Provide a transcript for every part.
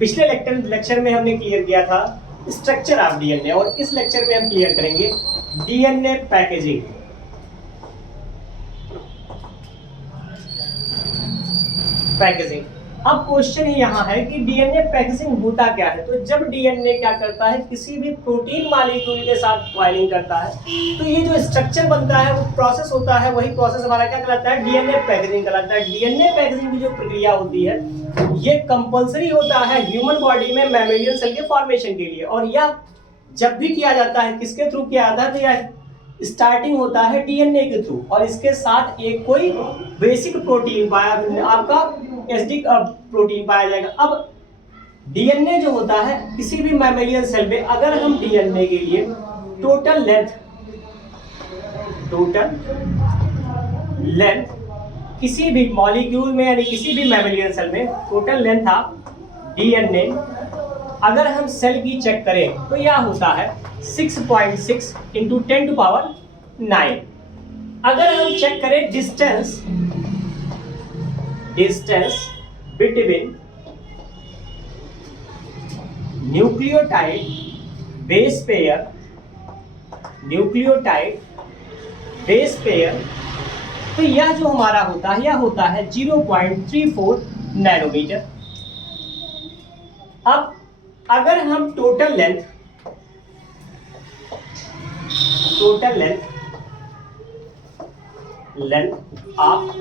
पिछले लेक्चर में हमने क्लियर किया था स्ट्रक्चर ऑफ डीएनए, और इस लेक्चर में हम क्लियर करेंगे डीएनए पैकेजिंग। अब क्वेश्चन ही यहाँ है कि डीएनए पैकेजिंग होता क्या है। तो जब डीएनए क्या करता है, किसी भी प्रोटीन मॉलिक्यूल के साथ बाइंडिंग करता है, तो ये जो स्ट्रक्चर बनता है, वो प्रोसेस होता है, वही प्रोसेस हमारा क्या कहलाता है, डीएनए पैकेजिंग कहलाता है। डीएनए पैकेजिंग की जो प्रक्रिया होती है, ये कंपल्सरी होता है ह्यूमन बॉडी में मैमेलियन सेल के फॉर्मेशन के लिए, और यह जब भी किया जाता है किसके थ्रू किया जाता है, तो यह स्टार्टिंग होता है डीएनए के थ्रू, और इसके साथ एक कोई बेसिक प्रोटीन पाया, आपका एसिडिक प्रोटीन पाया जाएगा। अब डीएनए जो होता है किसी भी मैमेलियन सेल में, अगर हम डीएनए के लिए टोटल लेंथ किसी भी मॉलिक्यूल में, यानी किसी भी मैमेलियन सेल में टोटल लेंथ ऑफ डीएनए अगर हम सेल की चेक करें, तो यह होता है 6.6 इंटू 10⁹। अगर हम चेक करें distance between nucleotide base pair, तो यह जो हमारा होता है, यह होता है 0.34 नैनोमीटर। अब अगर हम total length of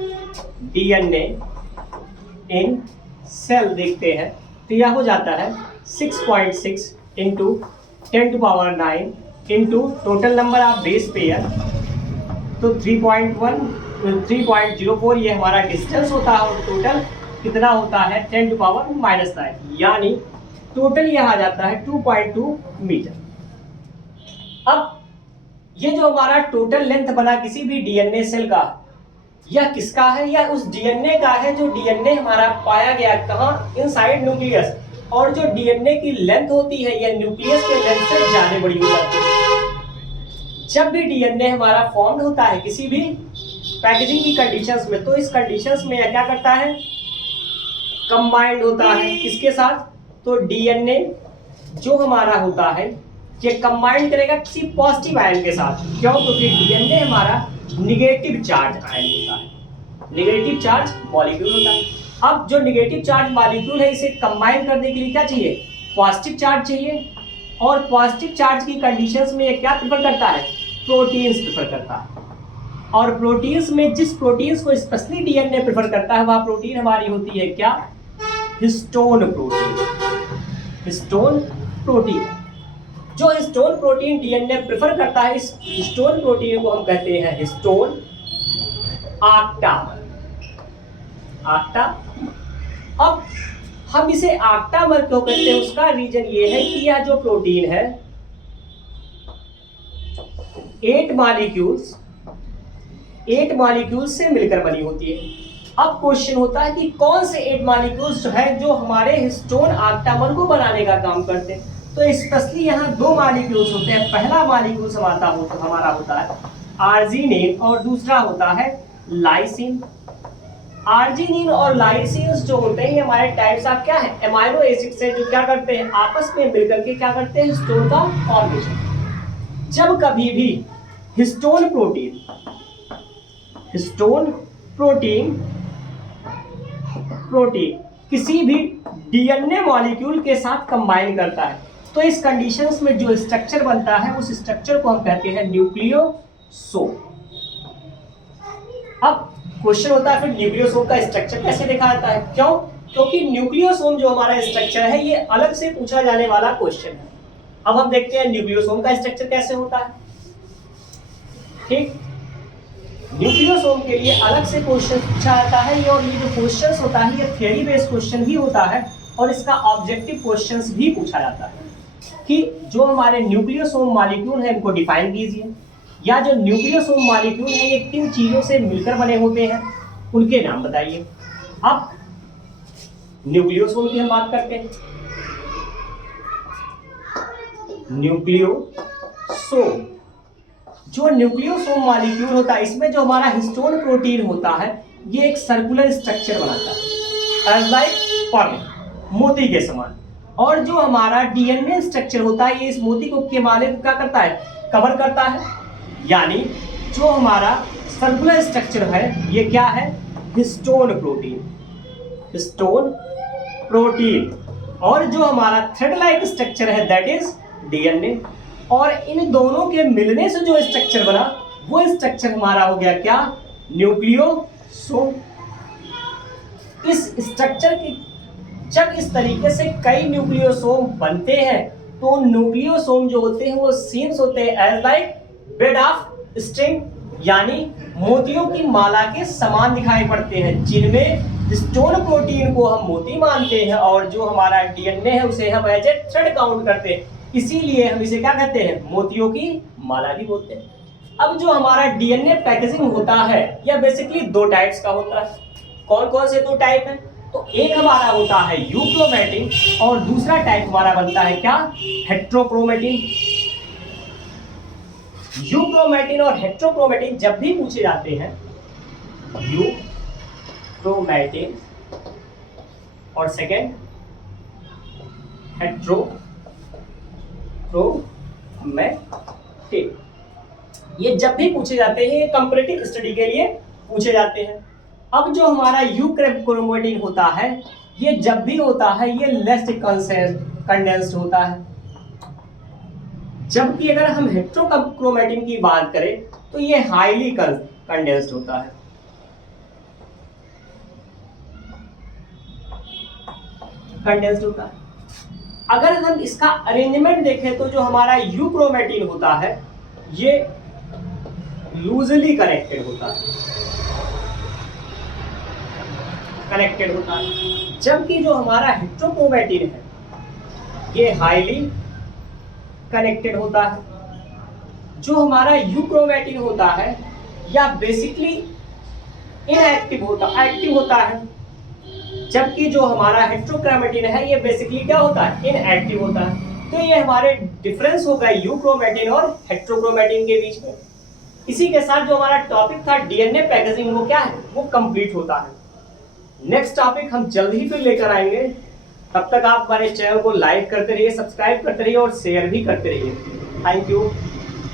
DNA in cell देखते हैं, तो यह हो जाता है 6.6 into 10⁹ into total number of base pair, तो 3.04 ये हमारा डिस्टेंस होता है, और टोटल कितना होता है 10⁻⁹, यानी टोटल यह आ जाता है 2.2 मीटर। अब ये जो हमारा टोटल लेंथ बना किसी भी डीएनए सेल का, यह किसका है, यह उस डीएनए का है जो डीएनए हमारा पाया गया कहाँ, इनसाइड न्यूक्लियस। और जो डीएनए की लेंथ होती है, यह न्यूक्लियस के लेंथ से ज्यादा बड़ी हो जाती है। जब भी डीएनए हमारा फॉर्म होता है किसी भी पैकेजिंग की कंडीशंस में, तो इस कंडीशंस में यह क्या करता है, कंबाइंड होता है किसके साथ, तो डीएनए जो हमारा होता है ये कंबाइंड करेगा किसी पॉजिटिव आयन के साथ। क्यों? क्योंकि डीएनए हमारा निगेटिव चार्ज आयन होता है, निगेटिव चार्ज मॉलिक्यूल होता है। अब जो निगेटिव चार्ज मॉलिक्यूल है, इसे कंबाइन करने के लिए क्या चाहिए, पॉजिटिव चार्ज चाहिए, और पॉजिटिव चार्ज की कंडीशंस में ये क्या प्रेफर करता है, प्रोटीन्स प्रेफर करता है। और प्रोटीन्स में जिस प्रोटीन्स को स्पेशली डीएनए प्रेफर करता है, वह प्रोटीन हमारी होती है क्या, हिस्टोन प्रोटीन। जो हिस्टोन प्रोटीन डीएनए प्रेफर करता है, इस हिस्टोन प्रोटीन को हम कहते हैं हिस्टोन आक्टा। अब हम इसे आक्टामर क्यों कहते हैं, उसका रीजन ये है कि यह जो प्रोटीन है 8 मॉलिक्यूल्स से मिलकर बनी होती है। अब क्वेश्चन होता है कि कौन से 8 मॉलिक्यूल्स है जो हमारे हिस्टोन आक्टामर को बनाने का काम करते हैं। तो स्पेशली यहाँ 2 मॉलिक्यूल्स होते हैं। पहला मॉलिक्यूल्स हमारा होता है आर्जिनिन, और दूसरा होता है लाइसिन। आर्जिनिन और लाइसिन जो होते हैं, ये हमारे टाइप्स ऑफ क्या है, एमाइनो एसिड से, जो क्या करते हैं, आपस में मिलकर के क्या करते हैं, हिस्टोन का फॉर्मेशन। जब कभी भी हिस्टोन प्रोटीन किसी भी डीएनए मॉलिक्यूल के साथ कंबाइन करता है, तो इस कंडीशंस में जो स्ट्रक्चर बनता है, उस स्ट्रक्चर को हम कहते हैं न्यूक्लियोसोम। अब क्वेश्चन होता है फिर न्यूक्लियोसोम का स्ट्रक्चर कैसे देखा जाता है। क्यों? क्योंकि न्यूक्लियोसोम जो हमारा स्ट्रक्चर है, ये अलग से पूछा जाने वाला क्वेश्चन है। अब हम देखते हैं न्यूक्लियोसोम का स्ट्रक्चर कैसे होता है। ठीक, न्यूक्लियोसोम के लिए अलग से क्वेश्चन पूछा जाता है, और ये जो क्वेश्चन होता है, ये थ्योरी बेस्ड क्वेश्चन भी होता है, और इसका ऑब्जेक्टिव क्वेश्चंस भी पूछा जाता है कि जो हमारे न्यूक्लियोसोम मॉलिक्यूल है, इनको डिफाइन कीजिए, या जो न्यूक्लियोसोम मॉलिक्यूल है, ये किन चीजों से मिलकर बने होते हैं, उनके नाम बताइए। अब न्यूक्लियोसोम की हम बात करते हैं। न्यूक्लियोसोम, जो न्यूक्लियोसोम मॉलिक्यूल होता है, इसमें जो हमारा हिस्टोन प्रोटीन होता है, ये एक सर्कुलर स्ट्रक्चर बनाता है, एज लाइक पर्ल, मोती के समान। और जो हमारा डीएनए स्ट्रक्चर होता है ये इस मोती को के माले को क्या करता है, कवर करता है। यानी जो हमारा सर्कुलर स्ट्रक्चर है ये क्या है, हिस्टोन प्रोटीन, हिस्टोन प्रोटीन। और जो हमारा थ्रेड लाइक स्ट्रक्चर है दैट इज डीएनए। और इन दोनों के मिलने से जो स्ट्रक्चर बना वो स्ट्रक्चर हमारा हो गया क्या, न्यूक्लियोसोम। इस स्ट्रक्चर की जब इस तरीके से कई न्यूक्लियोसोम बनते हैं तो न्यूक्लियोसोम जो होते हैं वो सीम्स होते हैं as like bead of string, यानी मोतियों की माला के समान दिखाई पड़ते हैं, जिनमें हिस्टोन प्रोटीन को हम मोती मानते हैं और जो हमारा डीएनए है उसे हम एज ए थ्रेड काउंट करते हैं। इसीलिए हम इसे क्या कहते हैं, मोतियों की माला भी बोलते हैं। अब जो हमारा डीएनए पैकेजिंग होता है यह बेसिकली दो टाइप्स का होता है। कौन कौन से दो टाइप है, तो एक हमारा होता है यूक्रोमैटिन और दूसरा टाइप हमारा बनता है क्या, हेट्रोक्रोमैटिन। यूक्रोमैटिन और हेट्रोक्रोमैटिन जब भी पूछे जाते हैं, यूक्रोमैटिन और सेकेंड हेट्रोक्रोमैटिन, ये जब भी पूछे जाते हैं ये कंपैरेटिव स्टडी के लिए पूछे जाते हैं। अब जो हमारा यूक्रोमैटिन होता है ये जब भी होता है ये लेस कंडेंस्ड होता है, जबकि अगर हम हेट्रोक्रोमैटिन की बात करें तो ये हाईली कंडेंस्ड होता है। कंडेंस्ड होता है। अगर हम इसका अरेंजमेंट देखें तो जो हमारा यूक्रोमैटिन होता है ये लूजली कनेक्टेड होता है, जबकि जो हमारा हेट्रोक्रोमैटिन है ये हाईली कनेक्टेड होता है। जो हमारा यूक्रोमैटिन होता है या बेसिकली एक्टिव होता है, जबकि जो हमारा हेट्रोक्रोमैटिन है ये बेसिकली क्या होता है, इनएक्टिव होता है। तो ये हमारे डिफरेंस होगा यूक्रोमैटिन और हेट्रोक्रोमैटिन के बीच में। इसी के साथ जो हमारा टॉपिक था डीएनए पैकेजिंग वो क्या है, वो कंप्लीट होता है। नेक्स्ट टॉपिक हम जल्द ही फिर लेकर आएंगे। तब तक आप हमारे चैनल को लाइक करते रहिए, सब्सक्राइब करते रहिए और शेयर भी करते रहिए। Thank you.